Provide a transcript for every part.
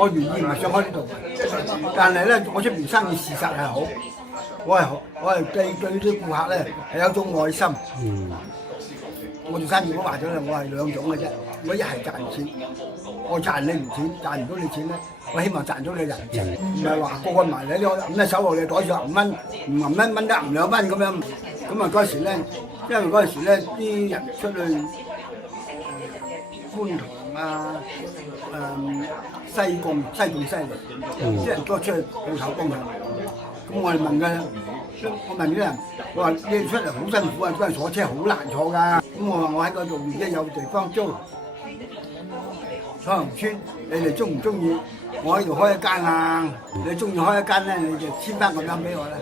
我原意唔係想開呢度，但係咧我出邊生意事實係好，我係對啲顧客咧係有一種愛心。我做生意我話咗啦，我係兩種嘅啫，我一係賺錢，我賺你唔錢，賺唔到你錢咧，我希望賺到你人情，唔係話個個埋你攞揞喺手度，你袋住5蚊，唔揞1蚊得揞2蚊咁樣，咁啊嗰時咧，因為嗰陣時咧啲人出去觀塘啊，西貢犀利，啲人多出去鋪頭幫佢。咁我哋問佢，我問啲人，我話你出嚟好辛苦啊，嗰陣坐車好難坐㗎。咁我話我喺嗰度而家有地方租，彩虹村，你哋中唔中意？我喺度開一間啊，你中意開一間咧，你就簽翻個名俾我啦。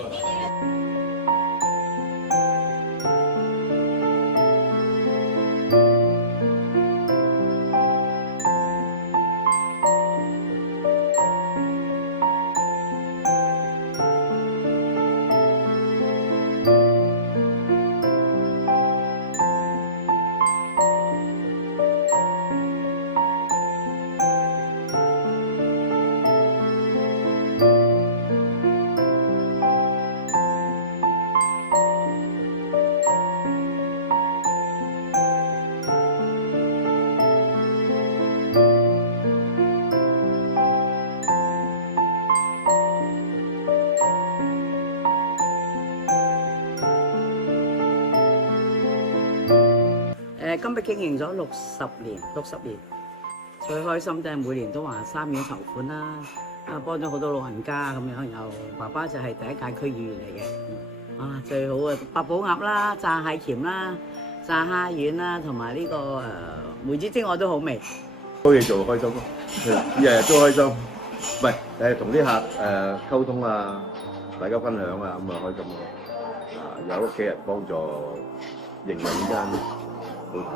金碧經營咗60年，最開心就係每年都話3面籌款啦，幫咗好多老人家咁樣，然後爸爸就係第一屆區議員嚟嘅，最好嘅八寶鴨啦、炸蟹鉗啦、炸蝦丸啦，同埋呢個梅子蒸我都好味。多嘢做開心咯，日日都開心，唔係同啲客溝通啊，大家分享啊，咁啊開心咯，有屋企人幫助營運呢間鋪頭，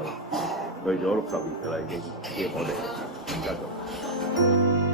去咗60年㗎啦已經，我哋而家做。